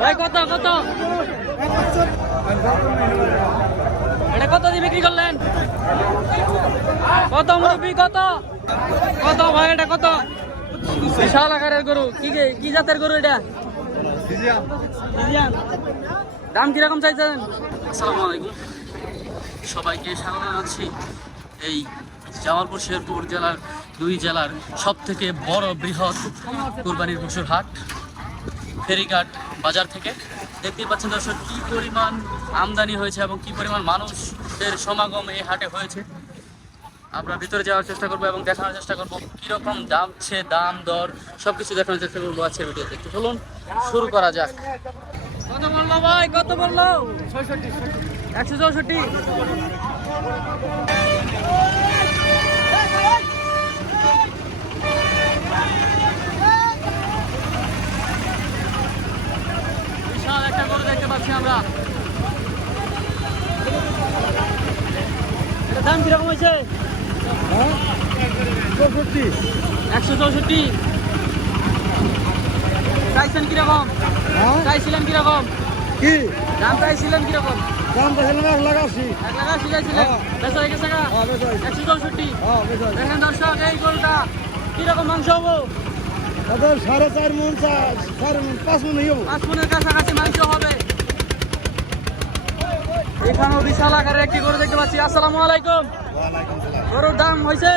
ভাই, কত কত? এটা কত দিয়ে বিক্রি করলেন? কত মুরব্বী, কত? কত ভাই, এটা কত? বিশাল আকারের গরু। কি কি জাতের গরু এটা? দাম কীরকম চাইছেন? আসসালামু আলাইকুম। সবাইকে স্বাগত জানাচ্ছি। এই জামালপুর শেরপুর জেলার দুই জেলার সব থেকে বড় বৃহৎ কোরবানির পশুর হাট। ফেরিঘাট বাজার থেকে। দেখতেই পাচ্ছেন দর্শক, কি পরিমাণ আমদানি হয়েছে এবং কি পরিমাণ মানুষের সমাগম এই হাটে হয়েছে। আমরা ভিতরে যাওয়ার চেষ্টা করব এবং দেখানোর চেষ্টা করব কীরকম দামছে দাম, দর, সবকিছু দেখানোর চেষ্টা করব আজকের ভিডিওতে। একটু চলুন, শুরু করা যাক। কত বলল ভাই? কত বলল? ছয়ষট্টি। একশো চৌষট্টি। বিশাল একটা গরু দেখতে পাচ্ছি আমরা। দাম কীরকম হয়েছে? চৌষট্টি। একশো চৌষট্টি। চাইছেন কীরকম? হ্যাঁ? চাইছিলেন কীরকম? কি? দাম চাইছিলেন কীরকম? দাম দেখলেন এক লাখ আশি। এক লাখ আশি চাইছিলেন? হ্যাঁ। বেচা হয়ে গেছে? হ্যাঁ একশো চৌষট্টি। দেখেন দর্শক এই গরুটা কীরকম মাংস হব? সাড়ে চার মন সাড়ে পাঁচ মন পাঁচ মনের কাছাকাছি মাংস হবে। এখানেও বিশাল আকারের একটি গরু দেখতে পাচ্ছি। আসসালামু আলাইকুম। গরুর দাম হয়েছে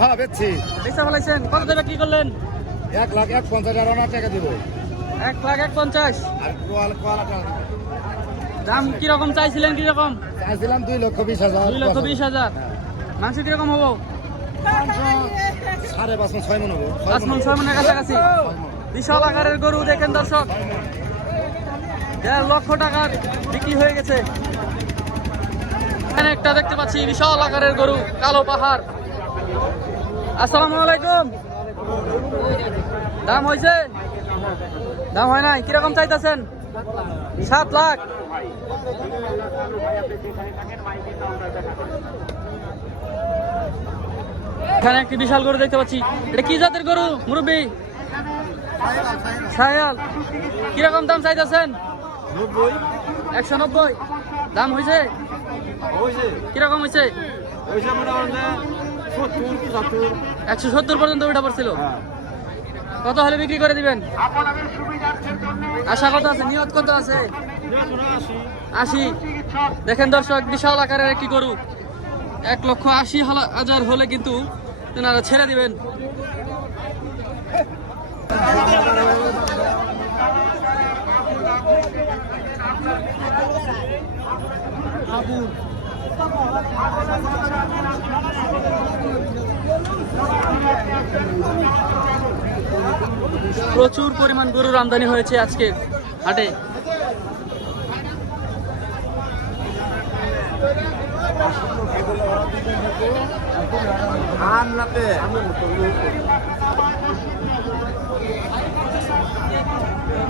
হ্যাঁ বেচছি। বেচা ফেলাইছেন। কত দেবে কি করলেন? এক লাখ এক পঞ্চাশ হাজার টাকা দিব। এক লাখ এক পঞ্চাশ দাম কীরকম চাইছিলেন কীরকম? চাইছিলাম দুই লক্ষ বিশ হাজার। দুই লক্ষ বিশ হাজার। মাংস কীরকম হব? সাড়ে পাঁচ মন ছয় মন হব। পাঁচ মন ছয় মনের কাছাকাছি। বিশাল আকারের গরু দেখেন দর্শক। দেড় লক্ষ টাকার বিক্রি হয়ে গেছে। এখানে একটা দেখতে পাচ্ছি বিশাল আকারের গরু কালো পাহাড়। আসসালামু আলাইকুম। দাম হয়েছে? দাম হয় নাই। কীরকম চাইতেছেন? সাত লাখ। এখানে একটি বিশাল গরু দেখতে পাচ্ছি। এটা কি জাতের গরু, মুরব্বী? সায়াল। কীরকম দাম চাইতেছেন? একশো নব্বই। দাম হয়েছে কীরকম হয়েছে একশো সত্তর পর্যন্ত উঠা পড়ছিল। কত হলে বিক্রি করে দিবেন? আশা কত আছে? নিয়ত কত আছে? আশি। দেখেন দর্শক, বিশাল আকারের একটি গরু। এক লক্ষ আশি হাজার হলে কিন্তু তেনারা ছেড়ে দিবেন। প্রচুর পরিমাণ গরুর আমদানি হয়েছে আজকে হাটে।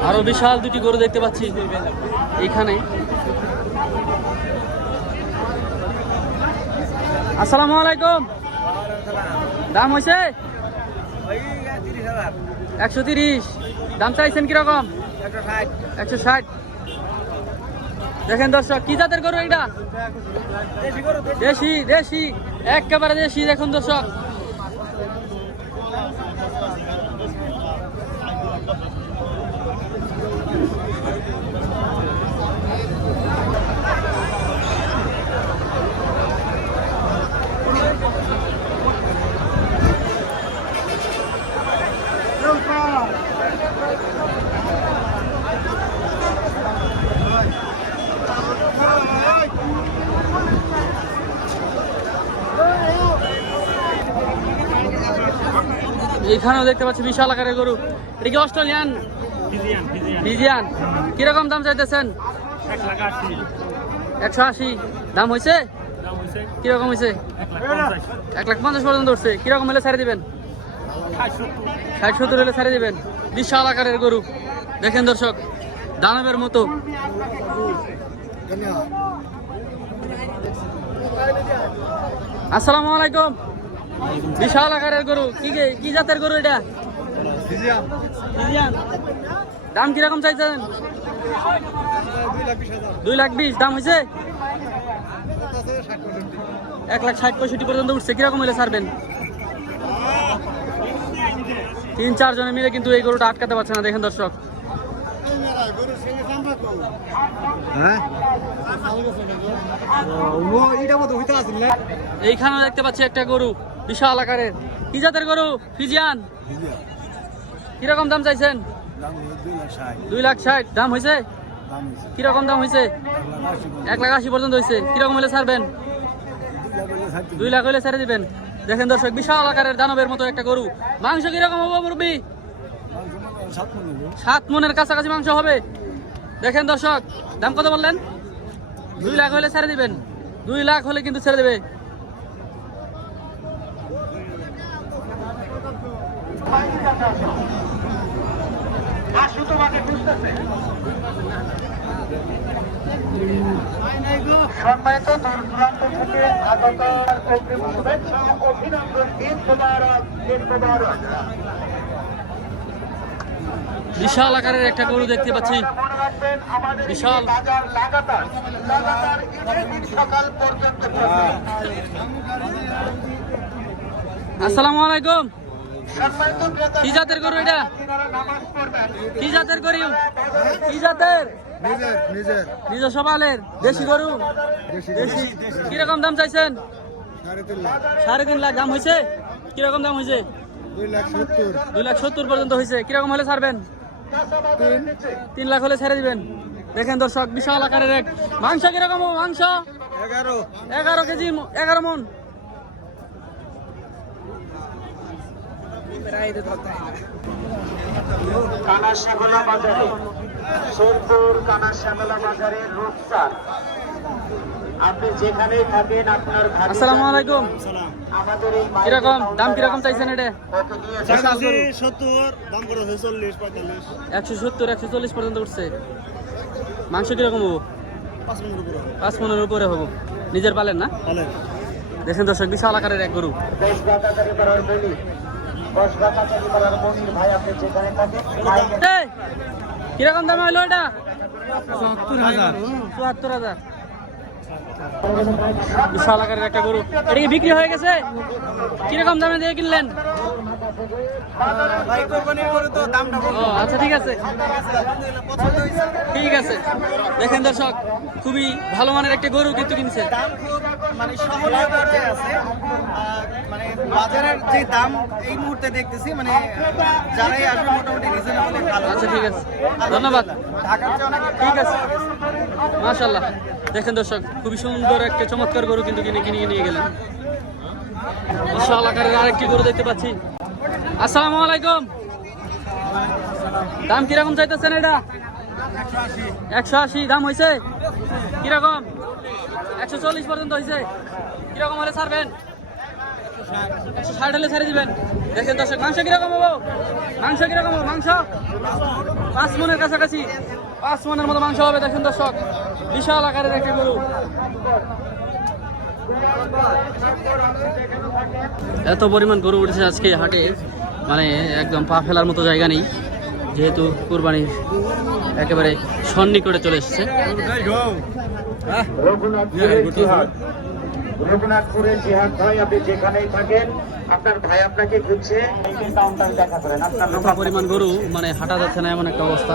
আরও বিশাল দুটি গরু দেখতে পাচ্ছি এখানে। আসসালামু আলাইকুম। দাম হয়েছে একশো তিরিশ। দাম চাইছেন কীরকম? একশো ষাট। দেখেন দর্শক কি জাতের গরু এটা দেশি দেশি। একেবারে দেশি দেখুন দর্শক। এখানেও দেখতে পাচ্ছি বিশাল আকারের গরু। এটা কি অস্ট্রেলিয়ান? ফিজিয়ান কীরকম দাম চাইতেছেন? একশো আশি। দাম হয়েছে কীরকম হয়েছে এক লাখ পঞ্চাশ। পর্যন্ত উঠছে। কীরকম হলে ছাড়ে দিবেন? ষাট সত্তর হলে ছাড়ে দিবেন। বিশাল আকারের গরু। দেখেন দর্শক দানবের মতো। আসসালামু আলাইকুম। বিশাল আকারের গরু। কি কি জাতের গরু এটা? দাম কীরকম চাইছেন? দুই লাখ বিশ। দাম হয়েছে এক লাখ ষাট পঁয়ষট্টি পর্যন্ত উঠছে। কীরকম হলে ছাড়বেন? তিন চার জনে মিলে কিন্তু এই গরুটা আটকাতে পারছে না দেখেন দর্শক। হ্যাঁ? এইখানেও দেখতে পাচ্ছি একটা গরু। বিশাল আকারের। কি জাতের গরু? ফিজিয়ান? কীরকম দাম চাইছেন? দুই লাখ ষাট। দাম হয়েছে? কীরকম দাম হয়েছে? এক লাখ আশি পর্যন্ত। হয়েছে। কীরকম হলে ছাড়বেন? দুই লাখ হলে ছেড়ে দিবেন। দেখেন দর্শক বিশাল আকারের দানবের মতো একটা গরু। মাংস কীরকম হব মুরব্বী? সাত সাত মনের কাছাকাছি মাংস হবে। দেখেন দর্শক দাম কত বললেন? দুই লাখ হলে ছেড়ে দিবেন। দুই লাখ হলে কিন্তু ছেড়ে দেবে। সম্মানিত দূর দূরান্ত থেকে আগত অগ্রিম শুভেচ্ছা অভিনন্দন ঈদ মুবারক ঈদ মুবারক। বিশাল আকারের একটা গরু দেখতে পাচ্ছি। বিশাল। আসসালামু আলাইকুম। কি জাতের গরু এটা? কি জাতের গরু? কি জাতের? নিজের নিজের। নিজস্ব দেশি গরু? কীরকম দাম চাইছেন? সাড়ে তিন লাখ। দাম হয়েছে কীরকম দাম হয়েছে দুই লাখ সত্তর। পর্যন্ত হয়েছে কীরকম হলে ছাড়বেন? তিন। লাখ হলে ছেড়ে দিবেন। দেখেন দর্শক বিশাল আকারের এক মাংস কীরকম মাংস? এগারো। এগারো কেজি এগারো মন। কানাশাগোলা বাজারে সোনপুর কানাশাগোলা বাজারে রূপসার আপনি যেখানেই থাকেন আপনার আসসালামু আলাইকুম। আমাদের এই কীরকম? দাম কীরকম চাইছেন এটা? সত্তর দাম করে চল্লিশ পঁয়তাল্লিশ। একশো সত্তর একশো চল্লিশ পর্যন্ত উঠছে। মাংস কীরকম হব? পাঁচ মনের উপরে হব। নিজের পালেন না? দেখেন দর্শক বিশাল আকারের এক গরু। বস গাতাচারি করার মনির ভাই আপনি যেখানে থাকেন কীরকম দাম হইল এটা? সত্তর হাজার। চুয়াত্তর হাজার। বিশাল আকারের একটা গরু। এটা কি বিক্রি হয়ে গেছে? কীরকম দামে দিয়ে কিনলেন? আচ্ছা ঠিক আছে। ঠিক আছে। দেখেন দর্শক খুবই ভালো মানের একটা গরু কিন্তু কিনছে। মানে সহনীয় পর্যায়ে আছে। মানে বাজারের যে দাম এই মুহূর্তে দেখতেছি মানে যারাই আসবে মোটামুটি রিজনেবলি ভালো। আচ্ছা ঠিক আছে। ধন্যবাদ। ঢাকার ঠিক আছে। মাশাল্লাহ দেখেন দর্শক খুবই সুন্দর একটা চমৎকার গরু কিন্তু কিনে কিনে নিয়ে গেলেন। বিশাল আকারের আরেকটি গরু দেখতে পাচ্ছি। আসসালামু আলাইকুম। দাম কীরকম চাইতেছেন এটা? একশো আশি। দাম হয়েছে কীরকম? একশো চল্লিশ পর্যন্ত হয়েছে কীরকম হলে ছাড়বেন? একশো ষাট হলে ছেড়ে দিবেন। দেখেন দর্শক, মাংস কীরকম হব? মাংস কীরকম হব? মাংস? পাঁচ মনের কাছাকাছি। পাঁচ মনের মতো মাংস হবে, দেখেন দর্শক। বিশাল আকারের একটা গরু। এত পরিমাণ গরু উঠেছে আজকে হাটে। মানে একদম পা ফেলার মতো জায়গা নেই। যেহেতু কোরবানির একেবারে সন্নিকটে চলে এসেছে। রঘুনাথপুরের জিহাদ। রঘুনাথপুরের জিহাদ ভাই আপনি যেখানেই থাকেন আপনার ভাই আপনাকে খুঁজছে। কাউন্টার দেখা করেন। আপনার পরিমাণ গরু? মানে হাঁটা যাচ্ছে না এমন একটা অবস্থা।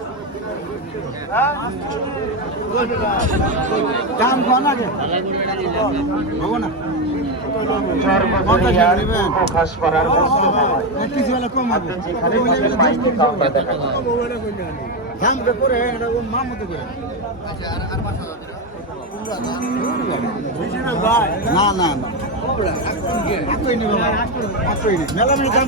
দাম কম আগে হব না। দামটা করে, এটা ওর মা মতো করে। না না মেলা মেলা দাম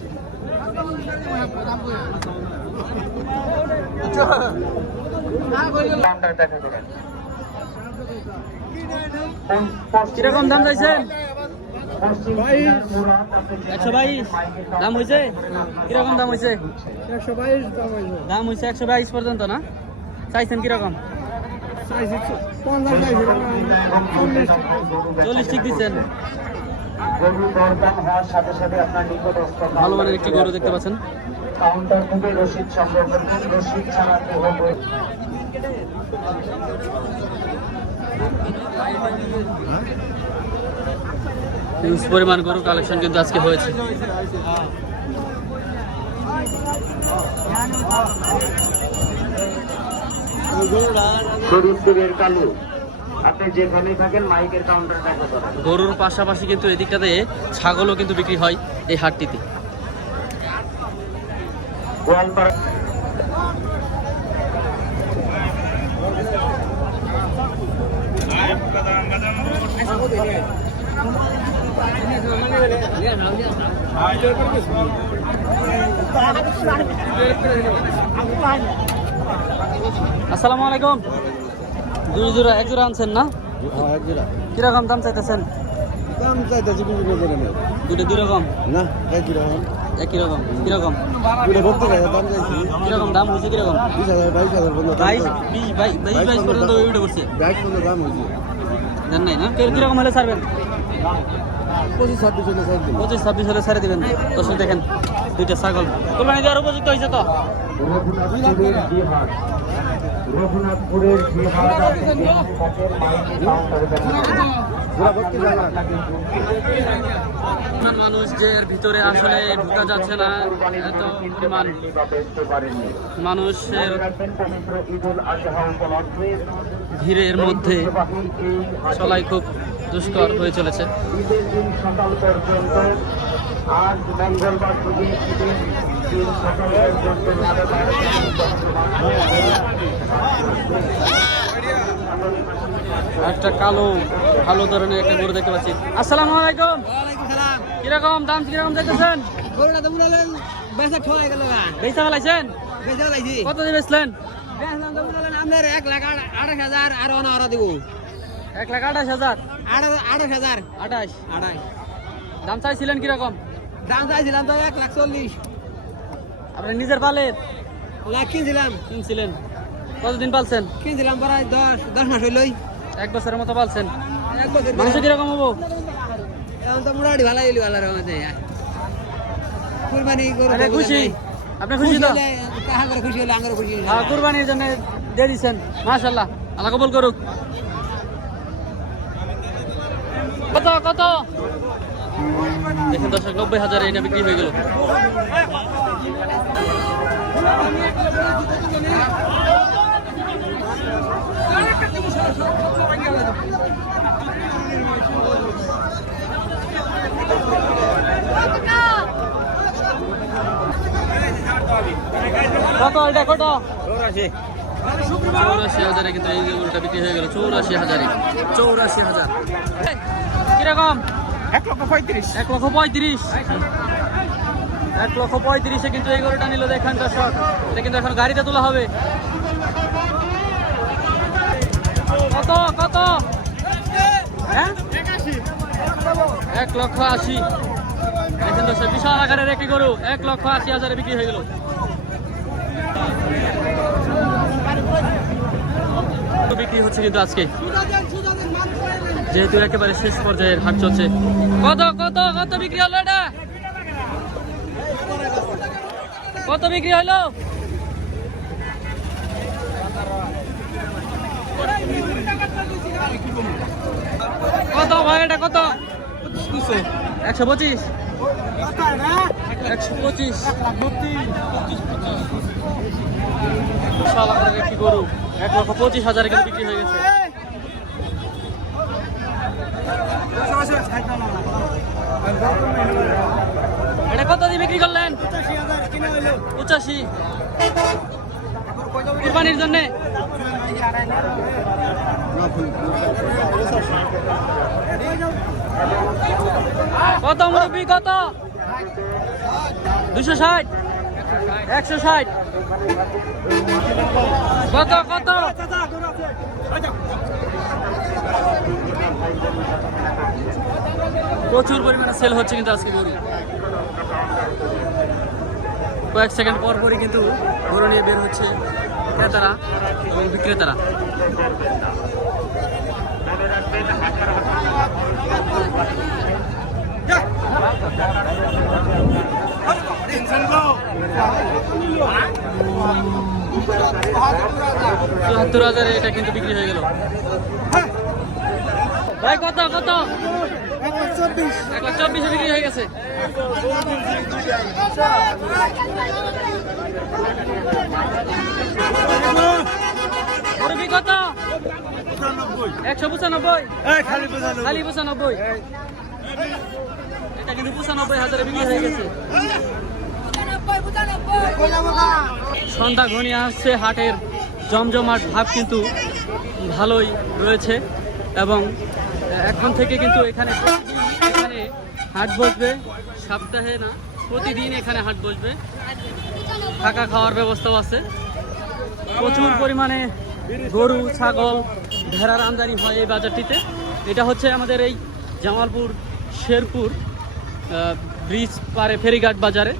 কীরকম দাম চাইছেন যেখানে একশো বাইশ। দাম হয়েছে কীরকম দাম হয়েছে দাম হয়েছে একশো বাইশ পর্যন্ত না? চাইছেন কীরকম? চল্লিশ ঠিক দিচ্ছেন। গরু দরদাম হওয়ার সাথে সাথে আপনার নিকটস্থ ভালো মানের একটি গরু দেখতে পাচ্ছেন। কাউন্টার থেকে রসিদ সংগ্রহ করবেন রসিদ ছাড়া হিউজ পরিমাণ গরু কালেকশন কিন্তু আজকে হয়েছে। ফরিদপুরের কালু। আপনি থাকেন মাইকের গরুর পাশাপাশি কিন্তু এদিকটাতে ছাগলও কিন্তু বিক্রি হয় এই হাটটিতে। গোয়ালপাড়া আসসালামু আলাইকুম। দুই জোড়া এক জোড়া আনছেন না? হ্যাঁ, এক জোড়া। কীরকম দাম চাইতেছেন? দাম চাইতেছি বেজারে নেই। দুটো দুই রকম? না রকম একই রকম কীরকম? দুটো ভর্তি গাছে দাম চাইছি। কীরকম দাম হয়েছে কীরকম? বিশ হাজার বাইশ হাজার পর্যন্ত বাইশ। বিশ বাইশ বাইশ পর্যন্ত উঠে পড়ছে বাইশ পর্যন্ত দাম হয়েছে। দেন নাই না? কীরকম হলে ছাড়বেন? পঁচিশ ছাব্বিশ হলে সাইড পঁচিশ ছাব্বিশ হলে ছাড়ে দিবেন। দর্শক দেখেন দুইটা ছাগল। কোরবানি দেওয়ার উপযুক্ত হয়েছে তো? রঘুনাথপুরের জিহাদ রঘুনাথপুরের জিহাদ আপনি যেখানে থাকেন মাইকের কাউন্টারে দেখা করেন জোড়া ভর্তি জানা পরিমাণ মানুষ যে এর ভিতরে আসলে ঢুকা যাচ্ছে না, এত পরিমাণ মানুষের মনে ভিড়ের মধ্যে চলাই খুব দুষ্কর হয়ে চলেছে। ঈদের দিন আজ মঙ্গলবার থেকে দিন সকাল একটা কালো ভালো ধরনের একটা গরু দেখতে পাচ্ছি। আসসালামু আলাইকুম। কীরকম দাম কীরকম দেখতেছেন গরুটা তো মনে হলেন বেসা ঠোয়া গেল বেচা ফেলাইছেন? বেসা লাইছি কত দিয়ে বেচলেন? বেসলাম তো মনে হলেন আপনার এক লাখ আট- আঠাশ হাজার আর অনা আরও দিব। এক লাখ আঠাশ হাজার? আঠাশ হাজার। আঠাশ। আঠাশ। দাম চাইছিলেন কীরকম? দাম চাইছিলাম তো এক লাখ চল্লিশ। নিজের পালের? কিনছিলাম। কিনছিলেন। কতদিন পালছেন? কিনছিলাম প্রায় দশ দশ মাস হইলই। এক বছরের মতো পালছেন। এক বছর মাংস কীরকম হব? এখন তো মোটামুটি ভালো হইলি ভালো রকম কুরবানি গরু খুশি। আপনি খুশি তো? হইলে কাহা করে খুশি হলে আঙ্গরে খুশি হইলে। হ্যাঁ কুরবানির জন্য দিয়ে দিচ্ছেন মাশাল্লাহ আল্লাহ কবুল করুক। কত কত? দেখেন দর্শক নব্বই হাজার এটা বিক্রি হয়ে গেল? কত এটা কত? চৌরাশি। হাজারে কিন্তু এই গরুটা বিক্রি হয়ে গেল চৌরাশি হাজারে। চৌরাশি হাজার। কীরকম? এক লক্ষ পঁয়ত্রিশ। এক লক্ষ পঁয়ত্রিশ। এক লক্ষ পঁয়ত্রিশে কিন্তু এই গরুটা নিল দেখেন দর্শক এটা কিন্তু এখন গাড়িতে তোলা হবে। কত কত? হ্যাঁ? এক লক্ষ আশি। দেখেন দর্শক বিশাল আকারের একটি গরু। এক লক্ষ আশি হাজারে বিক্রি হয়ে গেল। বিক্রি হচ্ছে কিন্তু আজকে। যেহেতু একেবারে শেষ পর্যায়ের হাট চলছে। কত কত কত বিক্রি হলো এটা? কত বিক্রি হলো? কত ভাই এটা কত? একশো পঁচিশ। একশো পঁচিশ। গরু? এক লক্ষ পঁচিশ হাজার বিক্রি হয়ে গেছে। এটা কত দিয়ে বিক্রি করলেন? পঁচাশি কুরবানির জন্য? কত মুরব্বী কত? দুশো ষাট। একশো ষাট। কত কত? প্রচুর পরিমাণে সেল হচ্ছে কিন্তু আজকে গরু। কয়েক সেকেন্ড পর পরই কিন্তু গরু নিয়ে বের হচ্ছে ক্রেতারা এবং বিক্রেতারা। চুয়াত্তর হাজারে এটা কিন্তু বিক্রি হয়ে গেল। ভাই, কত কত? এক লাখ চব্বিশে বিক্রি হয়ে গেছে। কত? একশো পঁচানব্বই। খালি পঁচানব্বই। এটা কিন্তু পঁচানব্বই হাজারে বিক্রি হয়ে গেছে। সন্ধ্যা ঘনিয়ে আসছে হাটের জমজমাট ভাব কিন্তু ভালোই রয়েছে এবং এখন থেকে কিন্তু এখানে এখানে হাট বসবে। সপ্তাহে না, প্রতিদিন এখানে হাট বসবে। থাকা খাওয়ার ব্যবস্থাও আছে। প্রচুর পরিমাণে গরু, ছাগল ভেড়ার আমদানি হয় এই বাজারটিতে। এটা হচ্ছে আমাদের এই জামালপুর শেরপুর ব্রিজ পারে ফেরিঘাট বাজারে।